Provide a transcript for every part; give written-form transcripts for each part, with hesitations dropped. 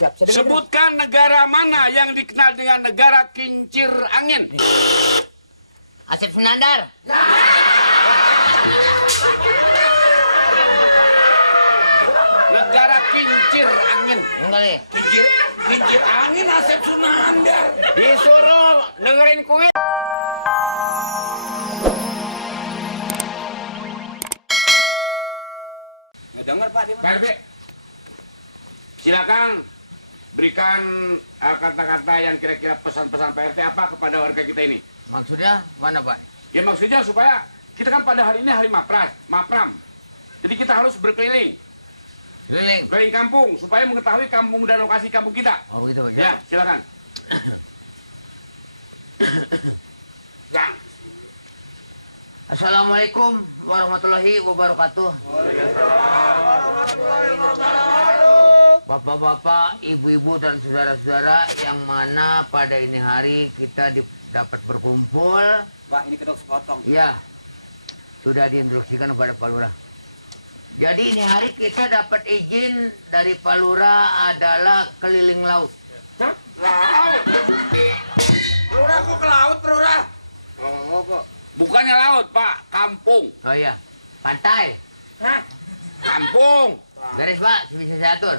Siap. Sebutkan negara mana yang dikenal dengan negara kincir angin. Asep Sunandar. Negara kincir angin. Enggak nih. Kincir angin Asep Sunandar. Disuruh dengerin kuis. Nggak dengar Pak dia. Pak RT, silakan berikan kata-kata yang kira-kira pesan-pesan Pak RT apa kepada warga kita ini. Maksudnya mana Pak? Ya maksudnya supaya kita kan pada hari ini hari Mapram. Jadi kita harus berkeliling, keliling kampung supaya mengetahui kampung dan lokasi kampung kita. Oh begitu Pak. Ya, silakan. Ya. Assalamualaikum warahmatullahi wabarakatuh. Bapak-bapak, ibu-ibu dan saudara-saudara yang mana pada ini hari kita dapat berkumpul. Pak, ini kedok sepotong. Ya, sudah diinstruksikan kepada Pak Lurah. Jadi ini hari kita dapat izin dari Pak Lurah adalah keliling laut. Laut. Lurah kok ke laut, Lurah? Oh, Pak. Bukannya laut, Pak, kampung. Oh iya, pantai. Hah? Kampung. Garis Pak, bisa saya atur.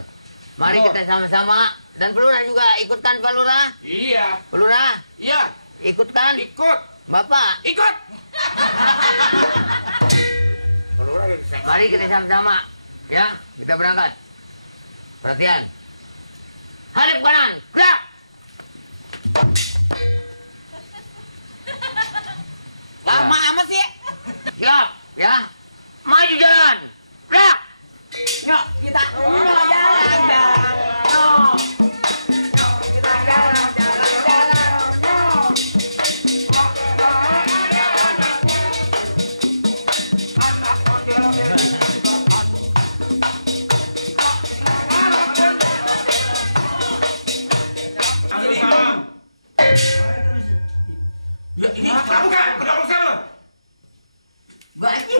Mari Oh. kita sama-sama. Dan Pak Lurah juga ikutkan Pak Lurah. Iya. Pak Lurah, Iya. ikutkan. Ikut. Bapak, Ikut. mari kita sama-sama. Ya, kita berangkat. Perhatian. Hadap kanan, gerak. Lama amat sih. Siap, ya. Maju jalan. Gerak. Nyok, kita jalan. Nyok. Kita jalan. Nyok. Anak model Ya, ini kamu kan? Kedapur siapa? Baju.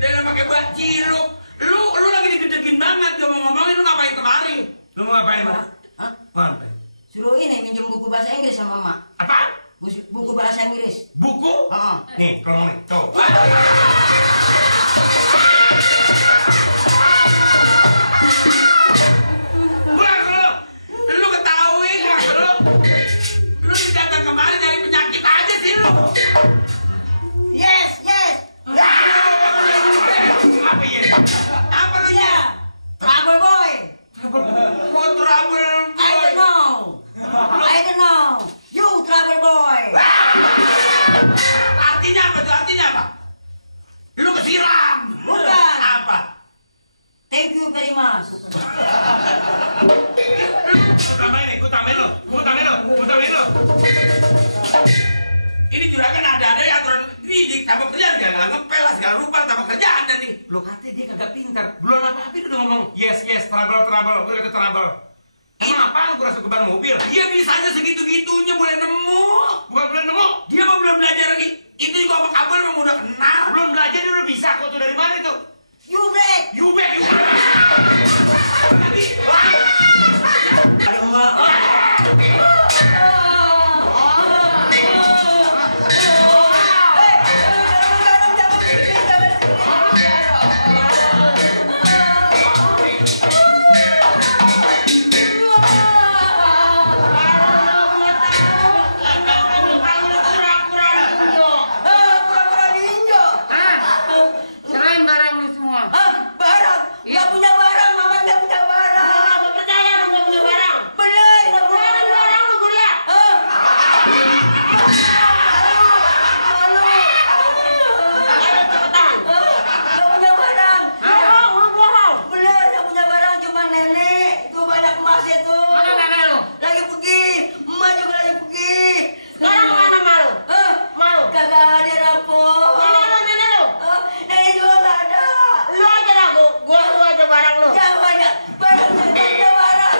Dia pakai bak ciluk. Lu lagi digedegin banget dia mau ngomongin lu ngapain kemari? Lu mau ngapain, Mas? Hah? Mau ngapain? Suruh ini minjem buku bahasa Inggris sama Mak. Apa? Buku bahasa Inggris. Buku? Heeh. Nih, tolong nih. Tuh. Pulang lu. Lu ketahui nggak lu? Lu datang kemari dari penyakit aja sih lu. Yes. Apa ya? Apa lu Iya. ya? Trouble boy. Mau trouble I boy. don't know. You trouble boy. Artinya apa tuh? Artinya apa? Lu kesiram. Bukan. Apa? Thank you very much. Gue tambahin lo. Ini juga kan ada ya aturan ini tambah kerjaan gak ngepel lah segala rupa tambah kerjaan dan nih. Lo katanya dia kagak pintar. Belum apa-apa udah ngomong yes, trouble. Gue kata trouble. Emang apaan gue rasa keban mobil? Dia bisanya segitu-gitunya boleh nemu. Bukan belum nemu. Dia mah belum belajar lagi. Itu juga apa kabar memang udah kenal. Belum belajar dia udah bisa kok tuh dari mana itu? You break. You back. Tapi Ada Mak. Pura-pura diinjok. Serahin barang lu semua. Hah? Barang? Nggak punya barang, Mamat nggak punya barang. Apa percaya lu nggak punya barang? Bener, nggak punya barang. lu gue lihat. Hah? Malu. Ayo cepetan. Nggak punya barang. Lu bohong. Bener, nggak punya barang, cuma nenek. Itu banyak emas itu. Mana nenek lu? Lagi pergi. Emak juga lagi pergi. Sekarang mana malu? Hah? Malu. Kagak ada rampok. Nenek lu. Nenek juga nggak ada. Lu aja lah, lu aja barang lu. Jangan banyak. Barang, nggak punya barang.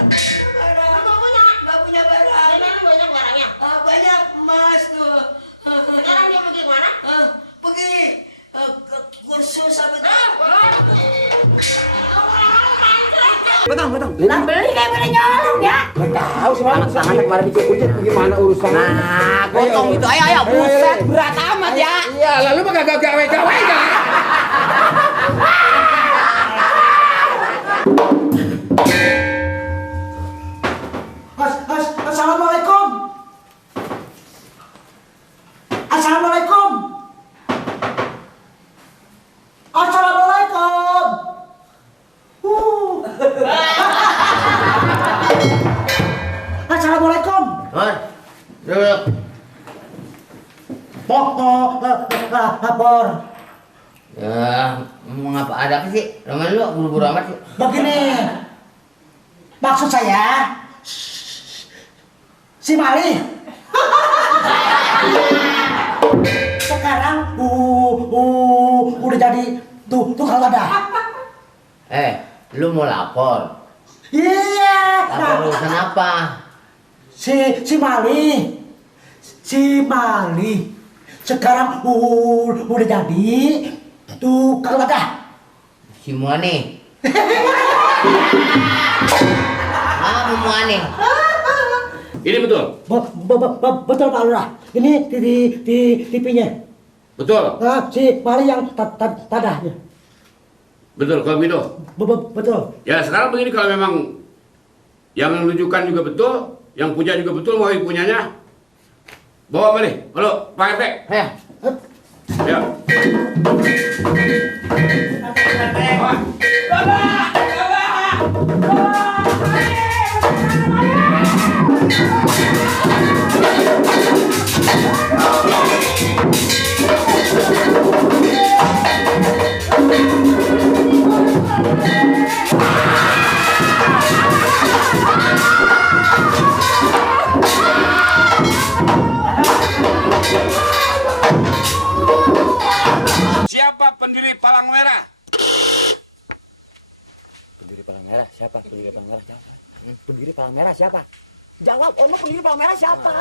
Barang. Lu nggak punya? Nggak punya barang. Nenek lu banyak barangnya. Banyak emas tuh. Sekarang dia pergi kemana? Pergi ke kursi susah betul. Nah, beli kayak mana nyolong ya? Tahu sih Bang, tangan kemarin dicekujit gimana urusan. Nah, gotong itu. Ayo, buset, berat amat ya. Iya, lalu mah kagak gawe-gawe ya. Assalamualaikum. Assalamualaikum. Assalamualaikum. Assalamualaikum. Duduk. Lapor. Ya, mau ngapa? Ada apa sih? Roman lu buru-buru amat sih. Begini. Maksud saya si Mali sekarang udah jadi tukang lada. Lu mau lapor? Iya. Lapor urusan apa? Si Mali sekarang udah jadi tukang lada. Si Muane. Muane. Ini betul. Betul Pak Lurah. Ini di TV-nya. Betul. Nah, si Mali yang tadahnya. Betul kalau gitu. Betul. Ya sekarang begini, kalau memang yang menunjukkan juga betul, yang punya juga betul, mau punyanya, bawa balik. Halo, Pak RT. Ya. Siapa pendiri Palang Merah? Pendiri Palang Merah siapa? Pendiri Palang Merah siapa? Pendiri Palang Merah siapa? Jawab, Om, pendiri Palang Merah siapa?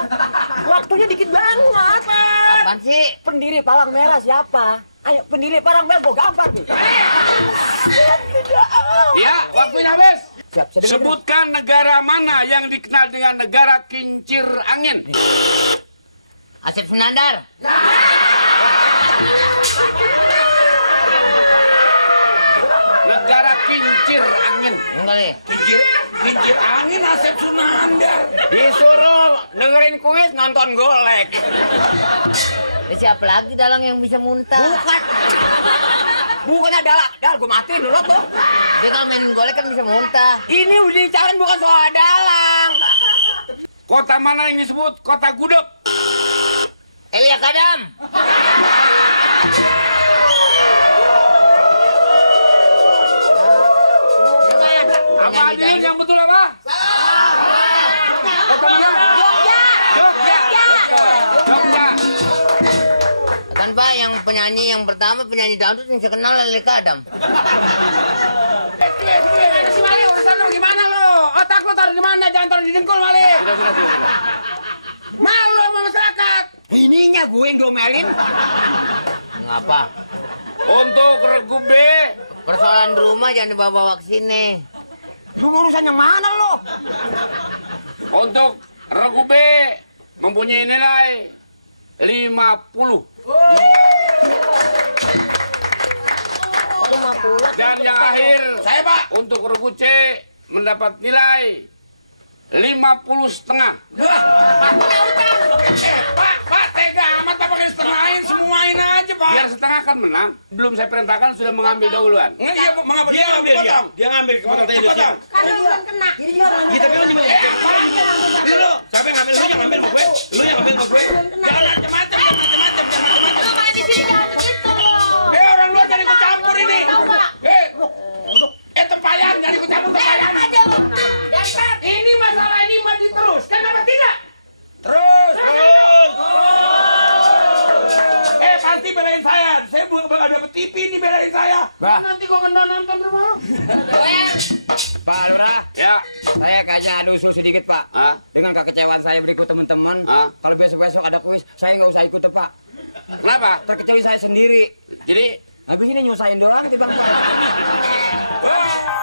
Waktunya dikit banget. Apaan sih? Pendiri Palang Merah siapa? Ayo, pendiri Palang Merah, gua gampar nih. Ya, waktunya habis. Siap, saya dengar. Sebutkan negara mana yang dikenal dengan negara kincir angin? Asep Sunandar. Negara kincir angin. Enggak nih. Kincir angin Asep Sunandar. Disuruh dengerin kuis, nonton golek. Siapa lagi dalang yang bisa muntah? Bukannya dalang, gue matiin dulu tuh. Dia kalau main golek kan bisa muntah. Ini udah dicariin bukan soal dalang. Kota mana yang disebut kota gudeg? Elia Kadam. Apa adil yang betul apa? Kota mana? Jogja. Kan Pak, yang penyanyi yang pertama penyanyi dangdut yang saya kenal Elia Kadam. Si Mali, urusan lo gimana lo? Otak lo taruh di mana? Jangan taruh di dengkul, Mali. Malu sama masyarakat. Ininya gue yang domelin. Ngapa? Untuk Regu B. Persoalan di rumah jangan dibawa-bawa ke sini. Lu urusan yang mana lo? Untuk Regu B mempunyai nilai 50. 50. Dan yang akhir, saya Pak, untuk Regu C mendapat nilai 50,5. Pak, tega amat Pak, pakai setengahin, semuain aja Pak. Biar setengah kan menang. Belum saya perintahkan sudah mengambil dahuluan. Iya, mengapa dia ngambil dia? Dia ngambil kepotong tadi. Karena bukan kena. Kita bilang juga. Apa? Lu, siapa yang ngambil? Lu yang ngambil sama gue. Lu yang ngambil sama gue. Jangan macam-macam. Lu main di sini jangan begitu. Orang luar jangan ikut campur ini. Tahu nggak? Tempayan, jangan ikut campur tempayan. Aja lu. Dasar. Ini masalah ini maju terus. Kenapa tidak? Terus. Pasti belain saya. Saya belum dapet TV ini belain saya. Nanti gua kena nonton rumah. Pak Lurah, Ya. saya kayaknya ada usul sedikit Pak. Dengan kekecewaan saya berikut teman-teman, kalau besok-besok ada kuis, saya nggak usah ikut Pak. Kenapa? Terkecuali saya sendiri. Jadi Habis ini nyusahin doang, Bang Pep. Wah.